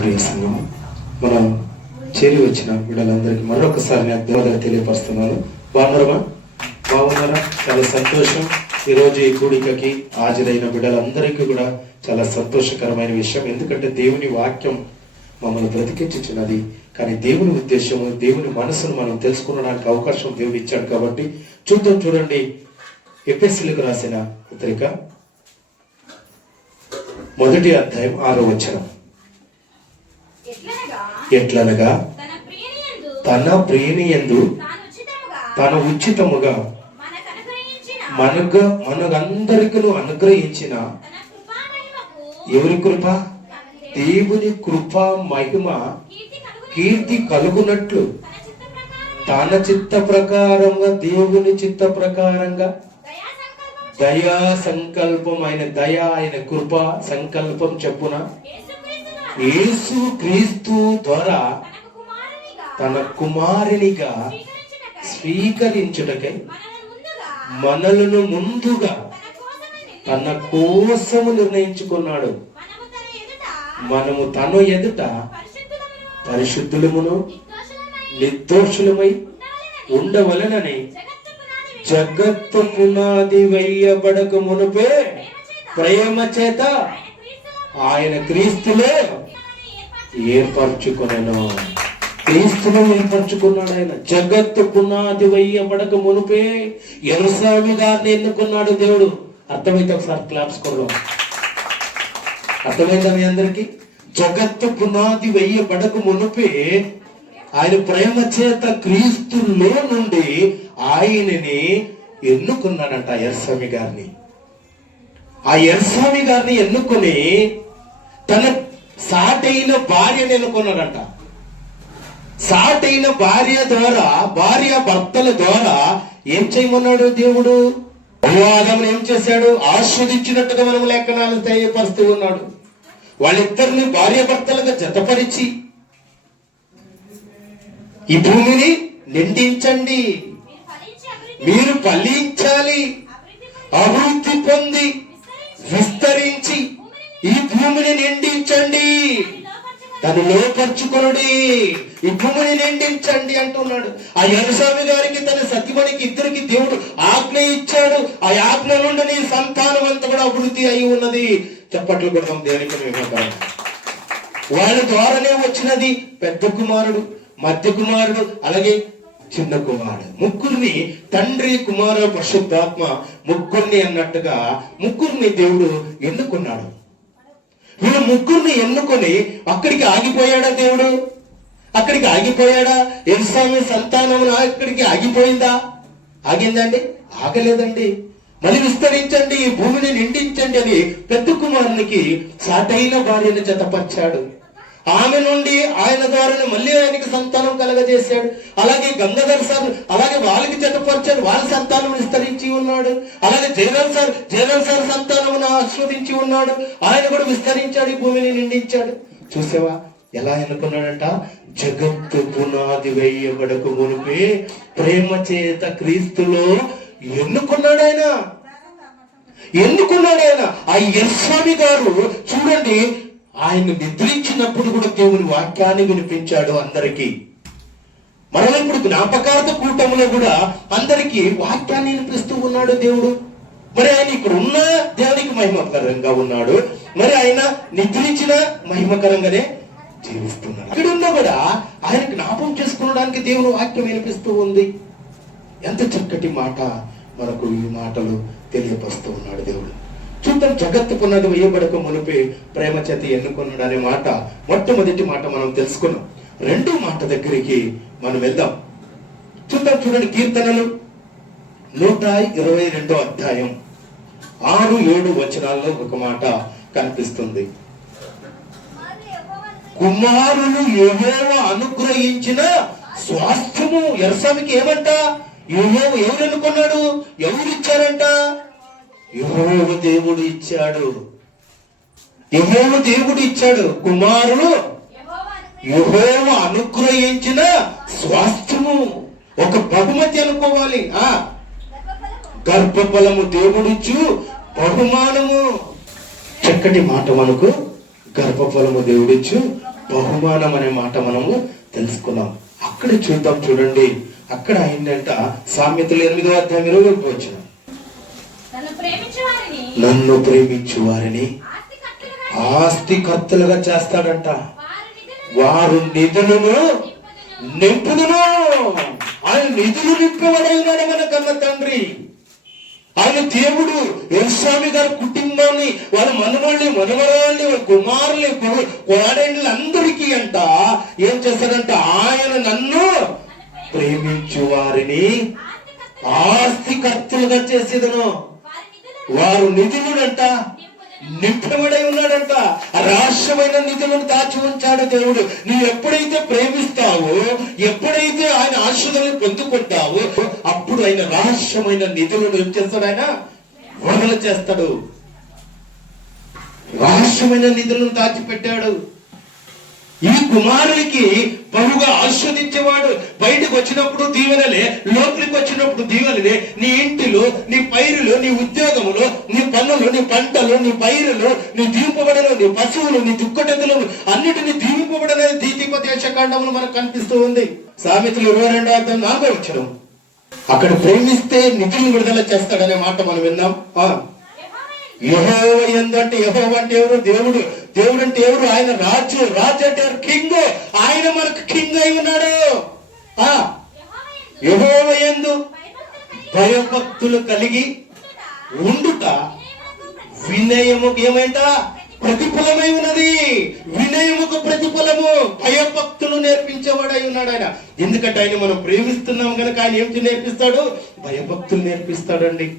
ప్రియ సంఘం మనం చేరి వచ్చిన బిడ్డలందరికీ మరొకసారి నేను ధన్యవాదాలు తెలియపరుస్తున్నాను. బాగున్నారా బాగున్నారా? చాలా సంతోషం. ఈరోజు ఈ కూడికకి హాజరైన బిడ్డలందరికీ కూడా చాలా సంతోషకరమైన విషయం. ఎందుకంటే దేవుని వాక్యం మమ్మల్ని బ్రతికించుచున్నది కానీ దేవుని ఉద్దేశము దేవుని మనసును మనం తెలుసుకోవడానికి అవకాశం దేవుడు ఇచ్చాడు కాబట్టి చూద్దాం చూడండి. ఎపిఎస్సీలకు రాసిన పత్రిక మొదటి అధ్యాయం ఆరో వచనం. ఎట్లనగా? తన ప్రియుని ఎందు తాను ఉచితముగా మనకు మనకందరికీ అనుగ్రహించిన ఎవరి కృప? దేవుని కృప మహిమ కీర్తి కీర్తి కలుగును కలుగునట్లు. తన చిత్త ప్రకారంగా దేవుని చిత్త ప్రకారంగా. దయా సంకల్పం ఆయన దయ ఆయన కృప సంకల్పం చెప్పున. యేసు క్రీస్తు ద్వారా తన కుమారునిగా స్వీకరించుటకై మనలను ముందుగా తన కోసము నిర్ణయించుకున్నాడు. మనము తన ఎదుట పరిశుద్ధులమును నిర్దోషులమై ఉండవలెనని జగత్తు పునాది వేయబడక మునుపే ప్రేమ చేత ఆయన క్రీస్తులో ఆయన క్రీస్తులే మనల్ని ఏర్పరచు ఏర్పరచుకునేను. క్రీస్తును ఏర్పరచుకున్నాడు ఆయన. జగత్తు పునాది వేయబడక మునుపే ఎరుసామి గారిని ఎన్నుకున్నాడు దేవుడు. అర్థమైతే ఒకసారి క్లాప్స్ కొడదాం. అర్థమైందా మీ అందరికి? జగత్తు పునాది వెయ్యబడక మునుపే ఆయన ప్రేమ చేత క్రీస్తులో నుండి ఆయనని ఎన్నుకున్నాడంట ఎర్స్వామి గారిని. ఆ ఎర్స్వామి గారిని ఎన్నుకొని తన సాటైన భార్య ఎన్నుకున్నాడంట సాటైన భార్య ద్వారా భార్య భర్తల ద్వారా ఏం చేయమన్నాడు దేవుడు? అనువాదం ఏం చేశాడు? ఆస్వాదించినట్టుగా మనం లేఖనాలు తెలియపరుస్తూ ఉన్నాడు. వాళ్ళిద్దరిని భార్య భర్తలుగా జతపరిచి ఈ భూమిని నిండించండి మీరు ఫలించాలి. అభివృద్ధి పొంది విస్తరించి ఈ భూమిని నిండించండి తను లోపరుచుకునుడి. ఈ భూమిని నిండించండి అంటున్నాడు. ఆ యరుసామి గారికి తన సత్యమణికి ఇద్దరికి దేవుడు ఆజ్ఞ ఇచ్చాడు. ఆ ఆజ్ఞ నుండి నీ సంతానం అంతా కూడా అభివృద్ధి అయి ఉన్నది. చెప్పట్లు కొడదాం దేనికి వాళ్ళ ద్వారానే వచ్చినది పెద్ద కుమారుడు మధ్య కుమారుడు అలాగే చిన్న కుమారుడు. ముగ్గురిని తండ్రి కుమార పరిశుద్ధాత్మ ముగ్గురిని అన్నట్టుగా ముగ్గురిని దేవుడు ఎన్నుకున్నాడు. వీళ్ళ ముగ్గురిని ఎన్నుకొని అక్కడికి ఆగిపోయాడా దేవుడు? అక్కడికి ఆగిపోయాడా? ఎరుసామి సంతానం అక్కడికి ఆగిపోయిందా? ఆగిందండి? ఆగలేదండి. మళ్ళీ విస్తరించండి ఈ భూమిని నిండించండి అని పెద్ద కుమారునికి సాటైన భార్యను జతపరిచాడు. ఆమె నుండి ఆయన ద్వారా మళ్ళీ ఆయనకి సంతానం కలగజేశాడు. అలాగే గంగాధర్ సార్ అలాగే వాళ్ళకి జతపరిచాడు. వాళ్ళ సంతానం విస్తరించి ఉన్నాడు. అలాగే జయరాం సార్ జయరాం సార్ సంతానమును ఆస్వాదించి ఉన్నాడు. ఆయన కూడా విస్తరించాడు ఈ భూమిని నిండించాడు. చూసావా? ఎలా ఎన్నుకున్నాడంట? జగత్తు పునాది వేయబడకు మునిపే ప్రేమ చేత క్రీస్తులో ఎన్నుకున్నాడు ఆయన. ఎన్నుకున్నాడు ఆయన. ఆ యస్వామి గారు చూడండి ఆయన నిద్రించినప్పుడు కూడా దేవుని వాక్యాన్ని వినిపించాడు అందరికీ. మరలా ఇప్పుడు జ్ఞాపకార్థ కూటంలో కూడా అందరికీ వాక్యాన్ని వినిపిస్తూ ఉన్నాడు దేవుడు. మరి ఆయన ఇక్కడ ఉన్న దేవునికి మహిమకరంగా ఉన్నాడు. మరి ఆయన నిద్రించిన మహిమకరంగానే జీవిస్తున్నాడు. ఇక్కడ ఉన్నా కూడా ఆయన జ్ఞాపం చేసుకోవడానికి దేవుని వాక్యం వినిపిస్తూ ఉంది. ఎంత చక్కటి మాట మనకు ఈ మాటలు తెలియపరుస్తూ ఉన్నాడు దేవుడు. చూద్దాం జగత్తు పునాది వేయబడక మునిపే ప్రేమ చేతి ఎన్నుకున్నాడు అనే మాట మొట్టమొదటి మాట మనం తెలుసుకున్నాం. రెండో మాట దగ్గరికి మనం వెళ్దాం. చూద్దాం చూడండి కీర్తనలు. నూట ఇరవై రెండో అధ్యాయం. ఆరు ఏడు వచనాల్లో ఒక మాట కనిపిస్తుంది. కుమారులు ఏవేవో అనుగ్రహించిన స్వాస్థ్యము ఎరసామికి ఏమంట? ఏవో ఎవరు అనుకున్నాడు ఎవరు ఇచ్చారంట ఎవరో దేవుడు ఇచ్చాడు. ఎవరో దేవుడు ఇచ్చాడు. కుమారులు యహోవ అనుగ్రహించిన స్వాస్థ్యము. ఒక బహుమతి అనుకోవాలి. ఆ. గర్భఫలము దేవుడిచ్చు బహుమానము. చక్కటి మాట మనకు గర్భఫలము దేవుడిచ్చు బహుమానం అనే మాట మనము తెలుసుకున్నాం. అక్కడ చూద్దాం చూడండి. అక్కడ అయిందంట సామెతలు ఎనిమిదో అధ్యాయం ఇరవై వచ్చిన. నన్ను ప్రేమించు వారిని ఆస్తి కత్తులుగా చేస్తాడంట. వారు నిధులను నింపుదును. ఆయన నిధులు నింపబడి మన కన్న తండ్రి. ఆయన దేవుడు స్వామి గారి కుటుంబాన్ని వాళ్ళ మనవాళ్ళని మనవరాల్ని వాళ్ళ కుమారుల్ని కోడళ్ళు అందరికీ అంట ఏం చేస్తాడంటే ఆయన నన్ను ప్రేమించు వారిని ఆస్తికర్తలుగా కట్టులు వారు నిధులు చేసేదను నిపుణుడై ఉన్నాడంట. రహస్యమైన నిధులను దాచి ఉంచాడు దేవుడు. నువ్వు ఎప్పుడైతే ప్రేమిస్తావో ఎప్పుడైతే ఆయన ఆశీర్వాదాలు పొందుకుంటావో అప్పుడు ఆయన రహస్యమైన నిధులను ఏం చేస్తాడు ఆయన? విడుదల చేస్తాడు. రహస్యమైన నిధులను దాచిపెట్టాడు. ఈ కుమారునికి బహుగా ఆస్వాదించేవాడు బయటకు వచ్చినప్పుడు దీవెనలే లోపలికి వచ్చినప్పుడు దీవెనలే. నీ ఇంటిలో నీ పైరులో నీ ఉద్యోగములు నీ పనులు నీ పంటలు నీ పైరులు నీ దీపబడలు నీ పశువులు నీ దుక్కటతులు అన్నిటిని దీవింపబడలేదు దీప దేశకాండములు మనకు కనిపిస్తూ ఉంది. సామెతలు ఇరవై రెండో అర్థం నాలుగో అక్కడ ప్రేమిస్తే నిధులు విడుదల చేస్తాడనే మాట మనం విన్నాం. యహోవ ఎందంటే యహోవ అంటే ఎవరు? దేవుడు. దేవుడు అంటే ఎవరు? ఆయన రాజు. రాజు అంటే కింగ్. ఆయన మనకు కింగ్ అయి ఉన్నాడు. ఆ? యహోవ ఎందు భయభక్తులు కలిగి కలిగి ఉండుట ఉండుట వినయముకు ఏమైంట? ప్రతిఫలమై ఉన్నది. వినయముకు ప్రతిఫలము. భయభక్తులు నేర్పించేవాడై ఉన్నాడు ఆయన. ఎందుకంటే ఆయన మనం ప్రేమిస్తున్నాం కనుక ఆయన ఏమిటి నేర్పిస్తాడు? భయభక్తులు నేర్పిస్తాడండి.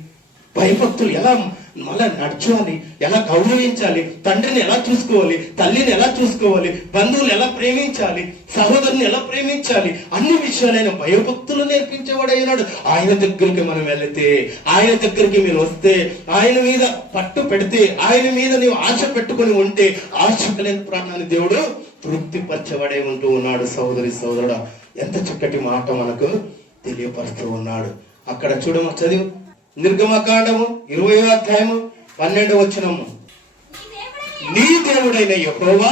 భయభక్తులు ఎలా మళ్ళా నడచాలి ఎలా గౌరవించాలి? తండ్రిని ఎలా చూసుకోవాలి? తల్లిని ఎలా చూసుకోవాలి? బంధువులు ఎలా ప్రేమించాలి? సహోదరుని ఎలా ప్రేమించాలి? అన్ని విషయాలు ఆయన భయభక్తులు నేర్పించేవాడు అయినాడు. ఆయన దగ్గరికి మనం వెళితే ఆయన దగ్గరికి మీరు వస్తే ఆయన మీద పట్టు పెడితే ఆయన మీద నీవు ఆశ పెట్టుకొని ఉంటే ఆశ కలిగిన ప్రాణాన్ని దేవుడు తృప్తిపరచబడే ఉంటూ ఉన్నాడు. సహోదరి సోదరుడు ఎంత చక్కటి మాట మనకు తెలియపరుస్తూ ఉన్నాడు. అక్కడ చూడమ చదివి? నిర్గమకాండము ఇరవై అధ్యాయము పన్నెండు వచనము. నీ దేవుడైన యహోవా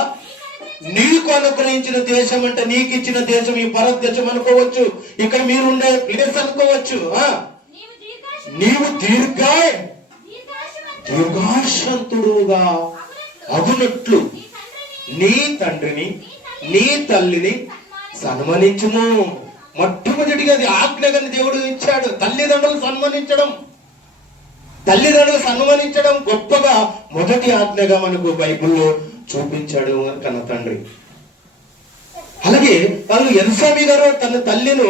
నీకు అనుగ్రహించిన దేశం అంటే నీకు ఇచ్చిన దేశం ఈ భారతదేశం అనుకోవచ్చు ఇక్కడ మీరుండే ప్లేస్ అనుకోవచ్చు ఆ? నీవు దీర్ఘాయ దీర్ఘాశంతుడుగా అగునట్లు నీ తండ్రిని నీ తల్లిని సన్మానించుము. మొట్టమొదటిగా అది ఆజ్ఞగని దేవుడు ఇచ్చాడు తల్లిదండ్రులు సన్మానించడం. తల్లిదండ్రులు సన్మానించడం గొప్పగా మొదటి ఆజ్ఞగా మనకు బైబిల్లో చూపించాడు కన్న తండ్రి. అలాగే వాళ్ళు ఎన్స్వామి గారు తన తల్లిను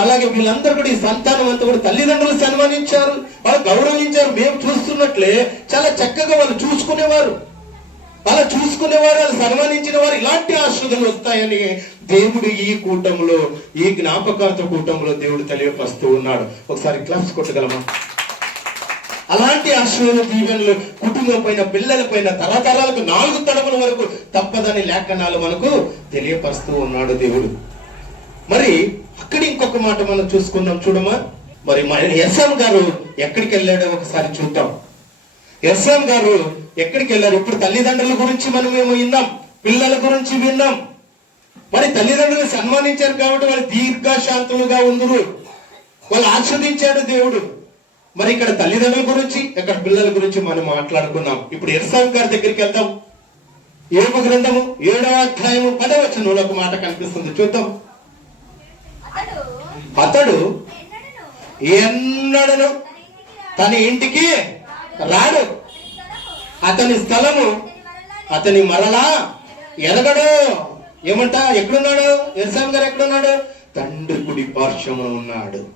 అలాగే వీళ్ళందరూ కూడా ఈ సంతానం అంతా కూడా తల్లిదండ్రులు సన్మానించారు వాళ్ళు గౌరవించారు. మేము చూస్తున్నట్లే చాలా చక్కగా వాళ్ళు చూసుకునేవారు. అలా చూసుకునేవారు వాళ్ళు సన్మానించిన వారు ఇలాంటి ఆశ్రదలు వస్తాయని దేవుడు ఈ కూటంలో ఈ జ్ఞాపకార్థ కూటంలో దేవుడు తెలియపరుస్తూ ఉన్నాడు. ఒకసారి క్లాస్ కొట్టగలమా? అలాంటి ఆశ్రయ దీవెనలు కుటుంబం పైన పిల్లల పైన తరతరాలకు నాలుగు తరముల వరకు తప్పదని లేఖనాలు మనకు తెలియపరుస్తూ ఉన్నాడు దేవుడు. మరి అక్కడ ఇంకొక మాట మనం చూసుకుందాం చూడమా? మరి మన ఎస్ఎం గారు ఎక్కడికి వెళ్ళాడో ఒకసారి చూద్దాం. ఎస్ఎం గారు ఎక్కడికి వెళ్ళారు? ఇప్పుడు తల్లిదండ్రుల గురించి మనం మేము విన్నాం పిల్లల గురించి విన్నాం. మరి తల్లిదండ్రులు సన్మానించారు కాబట్టి వాళ్ళు దీర్ఘశాంతులుగా ఉందరు. వాళ్ళు ఆస్వాదించాడు దేవుడు. మరి ఇక్కడ తల్లిదండ్రుల గురించి ఇక్కడ పిల్లల గురించి మనం మాట్లాడుకున్నాం. ఇప్పుడు ఎర్సాం గారి దగ్గరికి వెళ్దాం. ఏమ గ్రంథము ఏడవ అధ్యాయము పదవచనంలో ఒక మాట కనిపిస్తుంది. చూద్దాం. అతడు ఎన్నడను తన ఇంటికి రాడు. అతని స్థలము అతని మరలా అతని మరలా ఎరగడు. ఏమంట? ఎక్కడున్నాడు? ఎర్సాం గారు ఎక్కడున్నాడు? తండ్రి కుడి పార్శ్వము ఉన్నాడు.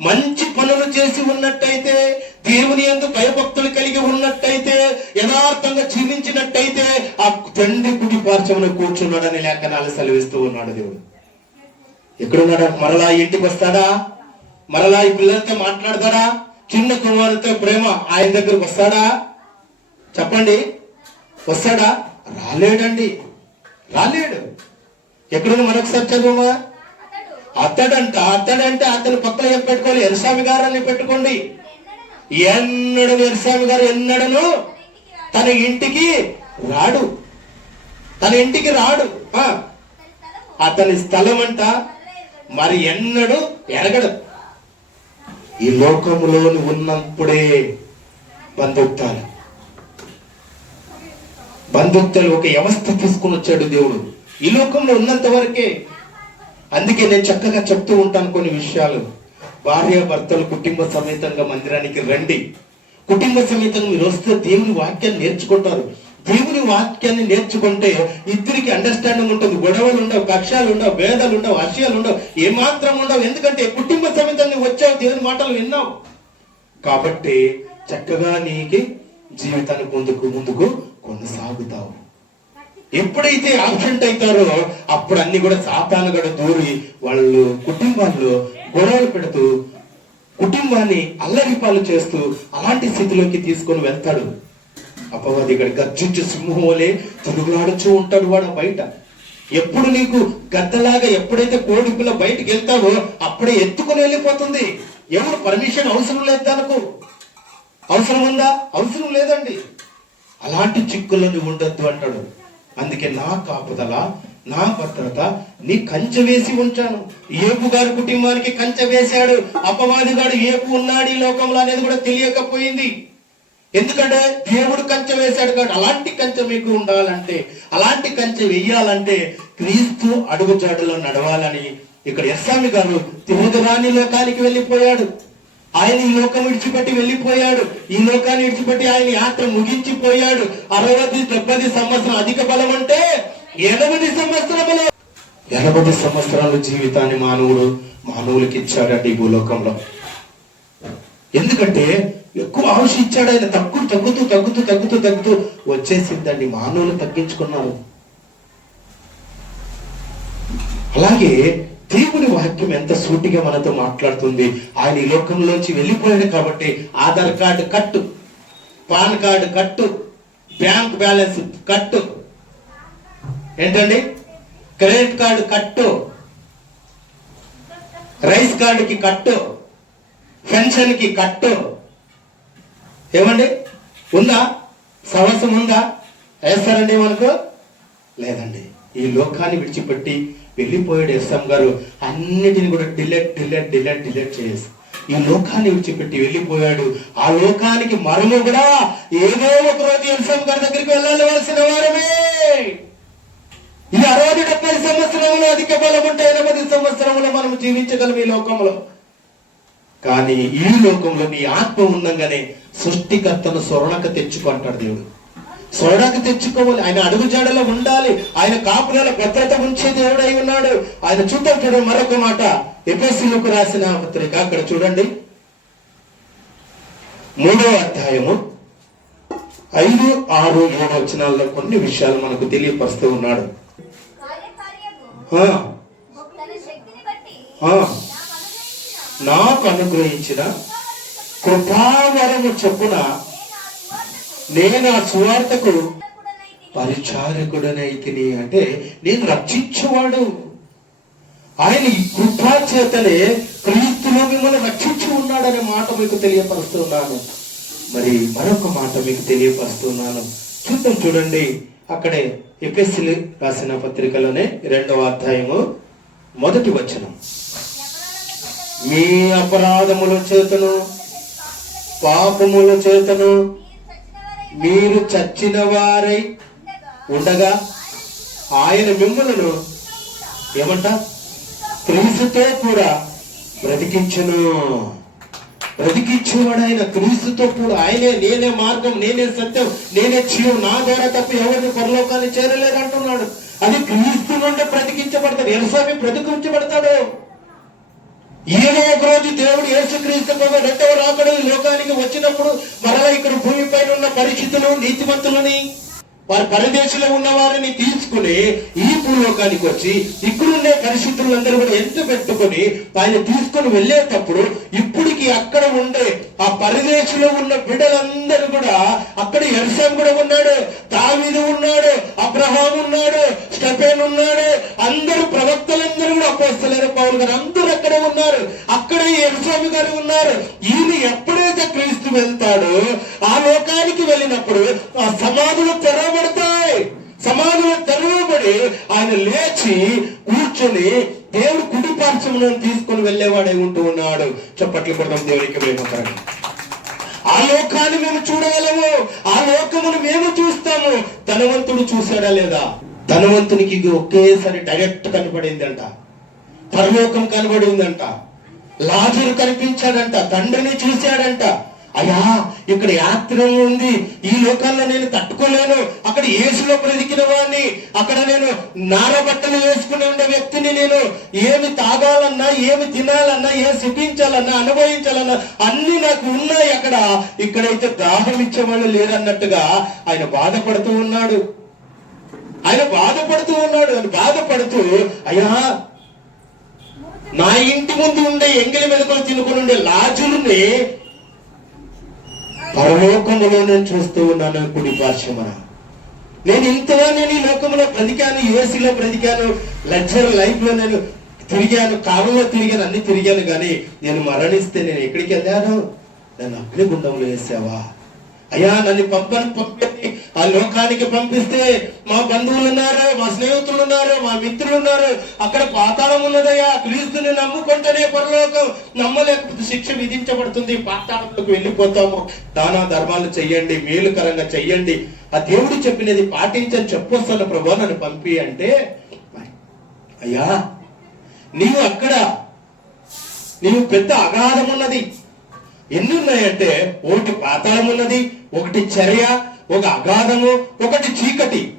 మంచి పనులు చేసి ఉన్నట్టయితే దేవుని ఎందు భయభక్తులు కలిగి ఉన్నట్టయితే యథార్థంగా జీవించినట్టయితే ఆ తండ్రి కుటి పార్శ్వమున కూర్చున్నాడని లేఖనాలు సెలవిస్తూ ఉన్నాడు దేవుడు. ఎక్కడున్నాడు? మరలా ఇంటికి వస్తాడా? మరలా ఈ పిల్లలతో మాట్లాడతాడా? చిన్న కుమారుతో ప్రేమ ఆయన దగ్గరకు వస్తాడా? చెప్పండి. వస్తాడా? రాలేడండి. రాలేడు. ఎక్కడున్నా మరొకసారి చదువుమా? అతడంట అతడంటే అతని పక్కన ఏం పెట్టుకోవాలి? ఎరసామి గారు అని పెట్టుకోండి. ఎన్నడూ ఎరస్వామి గారు ఎన్నడను తన ఇంటికి రాడు. తన ఇంటికి రాడు. అతని స్థలం అంట మరి ఎన్నడు ఎరగడు. ఈ లోకములోని ఉన్నప్పుడే బంధుత్వాలు బంధుత్వాలు ఒక వ్యవస్థ తీసుకుని వచ్చాడు దేవుడు. ఈ లోకంలో ఉన్నంత వరకే అందుకే నేను చక్కగా చెప్తూ ఉంటాను కొన్ని విషయాలు. భార్య భర్తలు కుటుంబ సమేతంగా మందిరానికి రండి. కుటుంబ సమేతంగా మీరు వస్తే దేవుని వాక్యాన్ని నేర్చుకుంటారు. దేవుని వాక్యాన్ని నేర్చుకుంటే ఇద్దరికి అండర్స్టాండింగ్ ఉంటుంది. గొడవలు ఉండవు కక్షాలు ఉండవు భేదాలు ఉండవు అసహ్యాలు ఉండవు ఏమాత్రం ఉండవు. ఎందుకంటే కుటుంబ సమేతంగా వచ్చావు దేవుని మాటలు విన్నావు. కాబట్టి చక్కగా నీకి జీవితాన్ని ముందుకు ముందుకు కొనసాగుతావు. ఎప్పుడైతే ఆబ్సెంట్ అవుతారో అప్పుడు అన్ని కూడా సాతాను కూడా దూరి వాళ్ళు కుటుంబాల్లో గొడవలు పెడుతూ కుటుంబాన్ని అల్లరిపాలు చేస్తూ అలాంటి స్థితిలోకి తీసుకొని వెళ్తాడు. అపవాది ఇక్కడ గర్జించు సింహం వలె తిరుగులాడుచూ ఉంటాడు వాడు బయట. ఎప్పుడు నీకు గద్దలాగా ఎప్పుడైతే కోడి పిల్ల బయటికి వెళ్తావో అప్పుడే ఎత్తుకొని వెళ్ళిపోతుంది. ఎవరు పర్మిషన్ అవసరం లేదు తనకు అవసరం ఉందా? అవసరం లేదండి. అలాంటి చిక్కులను ఉండొద్దు అంటాడు. అందుకే నా కాపుదల నా భద్రత నీ కంచె వేసి ఉంచాను. ఏపు గారి కుటుంబానికి కంచె వేశాడు. అపవాదిగాడు ఏపు ఉన్నాడు ఈ లోకంలో అనేది కూడా తెలియకపోయింది. ఎందుకంటే దేవుడు కంచె వేశాడు కాబట్టి అలాంటి కంచె మీకు ఉండాలంటే అలాంటి కంచె వెయ్యాలంటే క్రీస్తు అడుగుజాడలో నడవాలని ఇక్కడ ఎస్సామి గారు తిరుగురాని లోకానికి వెళ్ళిపోయాడు. ఆయన ఈ లోకం విడిచిపెట్టి వెళ్ళిపోయాడు. ఈ లోకాన్ని విడిచిపెట్టి ఆయన యాత్ర ముగించిపోయాడు. అరవది డెబ్బై సంవత్సరం అధిక బలం అంటే ఎనభై సంవత్సరములు. ఎనభై సంవత్సరాల జీవితాన్ని మానవుడు మానవులకి ఇచ్చాడండి ఈ భూలోకంలో. ఎందుకంటే ఎక్కువ ఆయుష్ ఇచ్చాడు ఆయన. తక్కువ తగ్గుతూ తగ్గుతూ తగ్గుతూ తగ్గుతూ వచ్చేసిందండి. మానవులు తగ్గించుకున్నారు అలాగే దేవుని వాక్యం ఎంత సూటిగా మనతో మాట్లాడుతుంది. ఆయన ఈ లోకంలోంచి వెళ్ళిపోయాడు కాబట్టి ఆధార్ కార్డు కట్టు పాన్ కార్డు కట్టు బ్యాంక్ బ్యాలెన్స్ కట్టు. ఏంటండి? క్రెడిట్ కార్డు కట్టు. రైస్ కార్డుకి కట్టు. పెన్షన్కి కట్టు. ఏమండి? ఉందా? సమస్య ఉందా? వేస్తారండి మనకు? లేదండి. ఈ లోకాన్ని విడిచిపెట్టి వెళ్ళిపోయాడు ఎస్ఎం గారు. అన్నిటిని కూడా డిలెట్ డిలెట్ డిలెట్ డిలెట్ చేసి ఈ లోకాన్ని విడిచిపెట్టి వెళ్ళిపోయాడు. ఆ లోకానికి మనము కూడా ఏదో ఒక రోజు ఎస్ఎం గారి దగ్గరికి వెళ్ళాల్సిన వారమే. ఇది అరవై డెబ్బై సంవత్సరంలో అధిక బలం ఉంటే ఎనభై సంవత్సరంలో మనం జీవించగలం ఈ లోకంలో. కానీ ఈ లోకంలో నీ ఆత్మ ఉండగానే సృష్టికర్తను స్వర్ణక తెచ్చుకుంటాడు దేవుడు. స్వర్ణక తెచ్చుకోవాలి. ఆయన అడుగు జాడలో ఉండాలి. ఆయన కాపుదల భద్రత ఉంచే దేవుడు అయి ఉన్నాడు. ఆయన చూద్దాం చూడండి మరొక మాట. ఎపిఎస్సీలకు రాసిన పత్రిక అక్కడ చూడండి. మూడో అధ్యాయము. ఐదు ఆరు ఏడు వచనాల్లో కొన్ని విషయాలు మనకు తెలియపరుస్తూ ఉన్నాడు. నాకు అనుగ్రహించిన కృపావరము చొప్పున నేను ఆ సువార్తకు పరిచారకుడనైతిని. అంటే నేను రక్షించేవాడు. ఆయన ఈ కృపా చేతనే క్రీస్తులో మిమ్మల్ని రక్షించి ఉన్నాడనే మాట మీకు తెలియపరుస్తున్నాను. మరి మరొక మాట మీకు తెలియపరుస్తున్నాను. చూద్దాం చూడండి అక్కడే ఎపిఎస్సి రాసిన పత్రికలోనే రెండవ అధ్యాయము మొదటి వచనం. మీ అపరాధముల చేతను పాపముల చేతను మీరు చచ్చిన వారై ఉండగా ఆయన మిమ్మలను ఏమంట? క్రీస్తుతో కూడా బ్రతికించను. బ్రతికించేవాడు ఆయన క్రీస్తుతో కూడా ఆయనే నేనే మార్గం నేనే సత్యం నేనే జీవం నా ద్వారా తప్ప ఎవరిని పరలోకాన్ని చేరలేరు అంటున్నాడు అది క్రీస్తు నుండి బ్రతికించబడతాడు. ఎలసామి బ్రతికించబడతాడు. ఏదో ఒక రోజు దేవుడు యేసుక్రీస్తు రెండవ రాకడు లోకానికి వచ్చినప్పుడు మరలా ఇక్కడ భూమిపైన ఉన్న పరిస్థితులు నీతిమంతులని వారి పరదేశంలో ఉన్న వారిని తీసుకుని ఈ భూలోకానికి వచ్చి ఇక్కడుండే పరిశుద్ధులందరూ కూడా ఎంత పెట్టుకొని ఆయన తీసుకొని వెళ్ళేటప్పుడు ఇప్పటికి అక్కడ ఉండే ఆ పరదేశంలో ఉన్న బిడ్డలందరూ కూడా అక్కడ ఎర్సం కూడా ఉన్నాడు దావీదు ఉన్నాడు అబ్రహాం ఉన్నాడు స్టెఫెన్ ఉన్నాడు అందరూ ప్రవక్తలందరూ కూడా అప్పస్తలేరు పౌరు గారు అందరూ అక్కడ ఉన్నారు. అక్కడే ఎరుస్వామి గారు ఉన్నారు. ఈయన ఎప్పుడైతే క్రీస్తు వెళ్తాడో ఆ లోకానికి వెళ్ళినప్పుడు ఆ సమాధులు తెరవబడతాయి సమాధిలో తెరవబడి ఆయన లేచి కూర్చొని దేవుడు కుడి పార్శ్వములను తీసుకొని వెళ్ళేవాడే ఉంటూ ఉన్నాడు. చప్పట్లు కొడదాం దేవునికి ప్రేమకరండి ఆ లోకాన్ని మేము చూడగలము. ఆ లోకమును మేము చూస్తాము. ధనవంతుడు చూశాడా లేదా? ధనవంతునికి ఇది ఒకేసారి డైరెక్ట్ కనబడిందంట. పరలోకం కనబడిందంట లాజరు కనిపించాడంట. తండ్రిని చూశాడంట. అయ్యా ఇక్కడ యాత్రం ఉంది. ఈ లోకాల్లో నేను తట్టుకోలేను. అక్కడ ఏసులో బ్రతికిన వాడిని అక్కడ నేను నార బట్టలు వేసుకుని ఉండే వ్యక్తిని నేను ఏమి తాగాలన్నా ఏమి తినాలన్నా ఏమి సిపించాలన్నా అనుభవించాలన్నా అన్ని నాకు ఉన్నాయి అక్కడ. ఇక్కడైతే దాహం ఇచ్చేవాళ్ళు లేరన్నట్టుగా ఆయన బాధపడుతూ ఉన్నాడు. ఆయన బాధపడుతూ ఉన్నాడు. ఆయన బాధపడుతూ అయ్యా నా ఇంటి ముందు ఉండే ఎంగిలి మెలకలు తినుకుని ఉండే లాజుల్ని పరలోకములో నేను చూస్తూ ఉన్నాను కుడి పార్శ్వమన. నేను ఇంతగా నేను ఈ లోకంలో బ్రతికాను యుఎస్లో బ్రతికాను లగ్జర్ లైఫ్లో నేను తిరిగాను కాలంలో తిరిగాను అన్ని తిరిగాను కానీ నేను మరణిస్తే నేను ఎక్కడికి వెళ్ళాను? నన్ను అగ్నిగుండంలో వేసావా? అయ్యా నన్ను పంపని పంపి ఆ లోకానికి పంపిస్తే మా బంధువులు ఉన్నారు మా స్నేహితులు ఉన్నారు మా మిత్రులు ఉన్నారు. అక్కడ పాతాళం ఉన్నదయ్యా క్రీస్తుని నమ్ముకుంటేనే పరలోకం. నమ్మలేకపోతే శిక్ష విధించబడుతుంది. పాతాళంలోకి వెళ్ళిపోతాము. దానా ధర్మాలు చెయ్యండి మేలుకరంగా చెయ్యండి. ఆ దేవుడు చెప్పినది పాటించని చెప్పొస్తాను ప్రభు నన్ను పంపి అంటే అయ్యా నీవు అక్కడ నీవు పెద్ద అగాధం ఉన్నది. ఎన్ని ఉన్నాయంటే ఒకటి పాతాళం ఉన్నది. ఒకటి చర్య ఒక అగాధము ఒకటి చీకటి.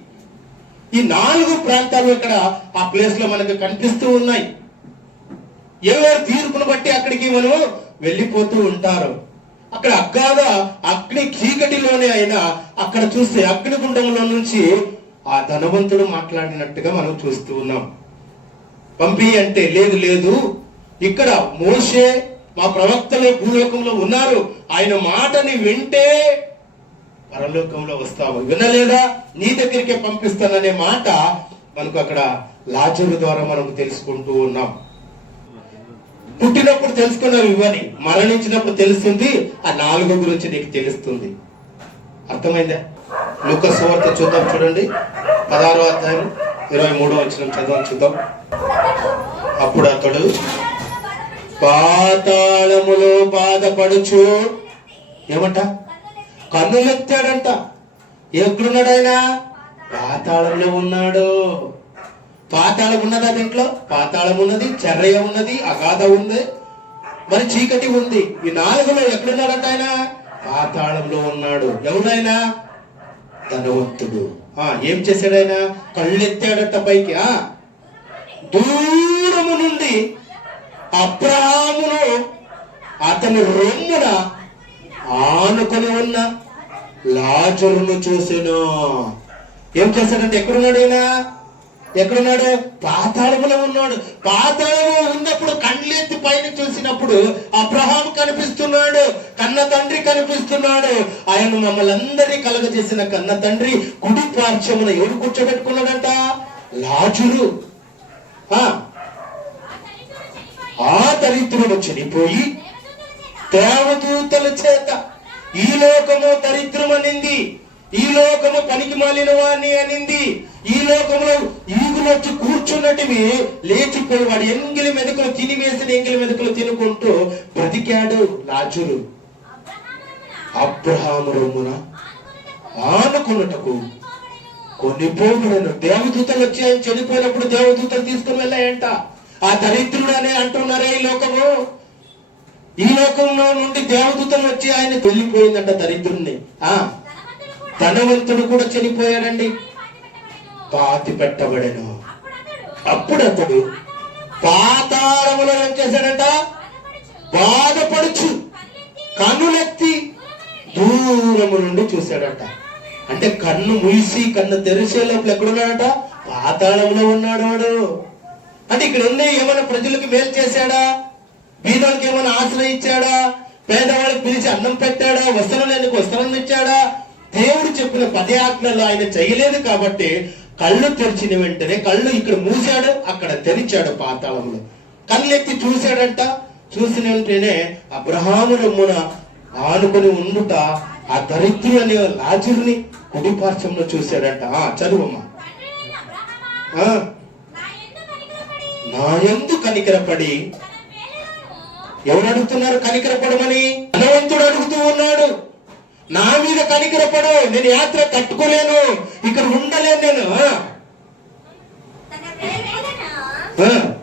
ఈ నాలుగు ప్రాంతాలు ఇక్కడ ఆ ప్లేస్లో మనకు కనిపిస్తూ ఉన్నాయి. ఎవరు తీర్పును బట్టి అక్కడికి మనం వెళ్ళిపోతూ ఉంటారు. అక్కడ అగాధ అగ్ని చీకటిలోనే అయినా అక్కడ చూస్తే అగ్నిగుండంలో నుంచి ఆ ధనవంతుడు మాట్లాడినట్టుగా మనం చూస్తూ ఉన్నాం. పంపి అంటే లేదు లేదు. ఇక్కడ మోషే మా ప్రవక్తలు భూలోకంలో ఉన్నారు. ఆయన మాటని వింటే పరలోకంలో వస్తావు. వినలేదా? నీ దగ్గరికే పంపిస్తాననే మాట మనకు అక్కడ లాజరు ద్వారా మనం తెలుసుకుంటూ ఉన్నాం. పుట్టినప్పుడు తెలుసుకున్నావు ఇవని మరణించినప్పుడు తెలుస్తుంది ఆ నాలుగు గురించి నీకు తెలుస్తుంది. అర్థమైందా? లుక సువార్త చూద్దాం చూడండి. పదహారో అధ్యాయం ఇరవై మూడో వచ్చిన చదవం చూద్దాం. అప్పుడు అతడు పాతాళములో బాధపడుచు ఏమంట? కన్నులెత్తాడంట ఎక్కడున్నాడైనా? పాతాళంలో ఉన్నాడు. పాతాళం ఉన్నదా దీంట్లో? పాతాళం ఉన్నది చెర్రయ ఉన్నది అగాధ ఉంది. మరి చీకటి ఉంది. ఈ నాలుగులో ఎక్కడున్నాడంట ఆయన? పాతాళంలో ఉన్నాడు. ఎవడైనా? ధనవంతుడు. ఆ ఏం చేశాడు ఆయన కళ్ళెత్తాడట పైకి. ఆ దూరము నుండి అబ్రహామును అతని రొమ్మున ఆనుకొని ఉన్న లాజరును చూసెను. ఏం చేశాడంటే ఎక్కడున్నాడు ఈయన? ఎక్కడున్నాడు? పాతాళములో ఉన్నాడు. పాతాళము ఉన్నప్పుడు కళ్ళెత్తి పైన చూసినప్పుడు అబ్రహాం కనిపిస్తున్నాడు కన్న తండ్రి కనిపిస్తున్నాడు. ఆయన మమ్మల్ని అందరినీ కలగజేసిన కన్న తండ్రి కుడి పార్శ్వమున ఎవరు కూర్చోబెట్టుకున్నాడంట? లాజురు. ఆ. ఆ దరిద్రుడు చనిపోయి దేవదూతల చేత ఈ లోకము దరిద్రమనింది ఈ లోకము పనికి మాలిన వాణ్ణి అనింది ఈ లోకంలో ఈగులు వచ్చి కూర్చున్నటివి లేచిపోయి వాడు ఎంగిలి మెదకులు తిని వేసిన ఎంగిలి మెదకులు తినుకుంటూ బ్రతికాడు లాజురు. అబ్రహాము రొమ్మున ఆనుకున్నటకు కొనిపోబడను దేవదూతలు వచ్చి చనిపోయినప్పుడు దేవదూతలు తీసుకుని వెళ్ళాయంట. ఆ దరిద్రుడు అనే అంటున్నారే ఈ లోకము. ఈ లోకంలో నుండి దేవదూతలు వచ్చి ఆయన వెళ్ళిపోయిందంట దరిద్రుణ్ణి. ఆ ధనవంతుడు కూడా చనిపోయాడండి. పాతి పెట్టబడను. అప్పుడు అతడు పాతాళములో ఏం చేశాడంట? బాధపడుచు. కన్నులెత్తి దూరము నుండి చూశాడట. అంటే కన్ను మూసి కన్ను తెరిసే లోపల ఎక్కడున్నాడట? పాతాళంలో ఉన్నాడు వాడు. అంటే ఇక్కడ ఉన్న ఏమైనా ప్రజలకు మేలు చేశాడా? బీదోళ్ళకి ఏమైనా ఆశ్రయించాడా పేదవాళ్ళకి పిలిచి అన్నం పెట్టాడా? వస్త్రం లేనికి వస్త్రం ఇచ్చాడా? దేవుడు చెప్పిన పదే ఆజ్ఞలు ఆయన చేయలేదు కాబట్టి కళ్ళు తెరిచిన వెంటనే కళ్ళు ఇక్కడ మూసాడు అక్కడ తెరిచాడు పాతాళంలో. కళ్ళెత్తి చూశాడంట. చూసిన వెంటనే అబ్రహాము రమ్మున ఆనుకొని ఉండుట ఆ దరిద్రుని లాజుని కుడి పార్శ్వంలో చూశాడంట. ఆ చదువమ్మా. నా ఎందు కనికరపడి ఎవరు అడుగుతున్నారు కనికరపడమని ధనవంతుడు అడుగుతూ ఉన్నాడు. నా మీద కనికరపడు నేను యాత్ర తట్టుకోలేను ఇక్కడ ఉండలేను నేను. ఆ,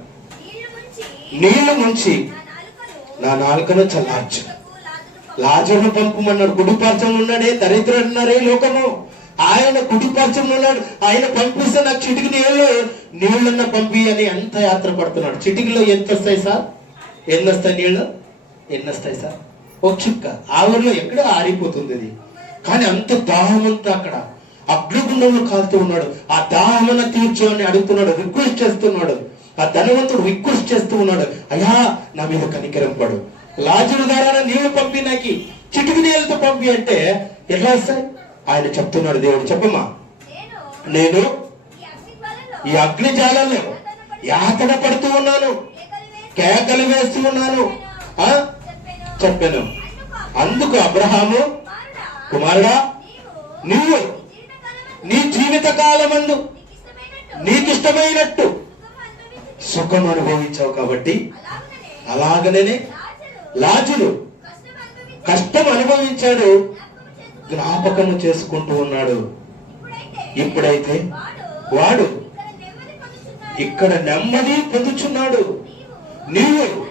నీళ్ళు ముంచి నా నాలుకను చల్లార్చు. లాజరుకు లాజరును పంపమన్నాడు. కుడిపార్చం ఉన్నాడే దరిద్రుడు అన్నారే లోకము. ఆయన కుడిపార్చం ఉన్నాడు. ఆయన పంపిస్తే నాకు చిటికి నీళ్ళు నీళ్ళన్న పంపి అని ఎంత యాత్ర పడుతున్నాడు. చిటికిలో ఎంత వస్తాయి సార్? ఎన్ని వస్తాయి నీళ్ళు? ఎన్ని వస్తాయి సార్? ఒక చుక్క. ఆవిరిలో ఎక్కడ ఆరిపోతుంది అది. కానీ అంత దాహం అంతా అక్కడ. అగ్నిగుండంలో కాలుతూ ఉన్నాడు. ఆ దాహమన తీర్చు అని అడుగుతున్నాడు. రిక్వెస్ట్ చేస్తున్నాడు. ఆ ధనవంతుడు రిక్వెస్ట్ చేస్తూ ఉన్నాడు. అయ్యా నా మీద కనికరం పడు. లాజరు ద్వారా నీళ్ళు పంపి నాకు. చిటికి నీళ్ళతో పంపి అంటే ఎట్లా వస్తాయి? ఆయన చెప్తున్నాడు దేవుడు. చెప్పమ్మా. నేను ఈ అగ్నిజ్వాలలో ఈ అగ్ని జాలంలో యాతన పడుతూ ఉన్నాను. కేకలు వేస్తూ ఉన్నాను. ఆ? చెప్పాను. అందుకు అబ్రహాము కుమారుడా నీవు నువ్వు నీ జీవిత కాలమందు నీకిష్టమైనట్టు సుఖం అనుభవించావు కాబట్టి అలాగనే లాజులు కష్టం అనుభవించాడు జ్ఞాపకము చేసుకుంటూ ఉన్నాడు. ఇప్పుడైతే వాడు ఇక్కడ నెమ్మది పొందుచున్నాడు. నీవు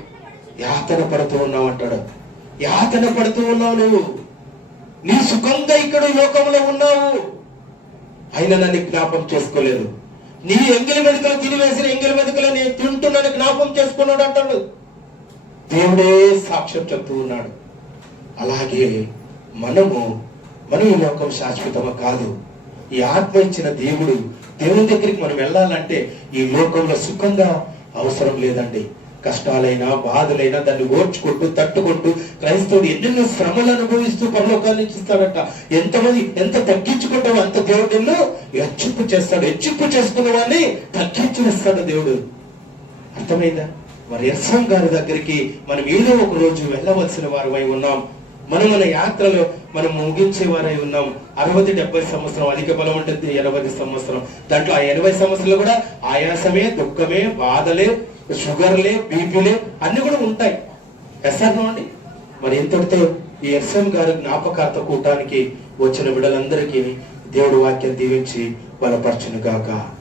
యాతన పడుతూ ఉన్నావు అంటాడు. యాతన పడుతూ ఉన్నావు నువ్వు. నీ సుఖంగా ఇక్కడ ఈ లోకంలో ఉన్నావు. అయినా నన్ను జ్ఞాపం చేసుకోలేదు. నీ ఎంగిలి మెతుకలు తినివేసిన ఎంగిలి మెతుకలు నేను తింటున్నాను జ్ఞాపం చేసుకున్నాడు అంటాడు. దేవుడే సాక్ష్యం చెప్తూ ఉన్నాడు. అలాగే మనము మనం ఈ లోకం శాశ్వతము కాదు. ఈ ఆత్మ ఇచ్చిన దేవుడు దేవుని దగ్గరికి మనం వెళ్ళాలంటే ఈ లోకంలో సుఖంగా అవసరం లేదండి. కష్టాలైనా బాధలైనా దాన్ని ఓర్చుకుంటూ తట్టుకుంటూ క్రైస్తవుడు ఎన్నెన్నో శ్రమలు అనుభవిస్తూ పరలోకాన్ని ఇస్తాడట ఎంతమంది ఎంత తగ్గించుకుంటామో అంత దేవుడు నిన్ను హెచ్చింపు చేస్తాడు. హెచ్చింపు చేసుకున్న వాడిని తగ్గించేస్తాడు దేవుడు. అర్థమైందా? మరి ఎస్ఎం గారి దగ్గరికి మనం ఏదో ఒక రోజు వెళ్ళవలసిన వారమై ఉన్నాం. మనం మన యాత్రలో మనం ముగించే వారై ఉన్నాం. అరవై డెబ్బై సంవత్సరం అధిక బలం ఉంటుంది. ఎనభై సంవత్సరం. దాంట్లో ఆ ఎనభై సంవత్సరాలు కూడా ఆయాసమే దుఃఖమే బాధలే షుగర్లే బీపీలే అన్ని కూడా ఉంటాయి. ఎస్ఆర్నో అండి. మరి ఎంతటితో ఈ ఎస్ఎం గారి జ్ఞాపకార్థ కూటానికి వచ్చిన బిడ్డలందరికీ దేవుడు వాక్యం దీవించి బలపరచును గాక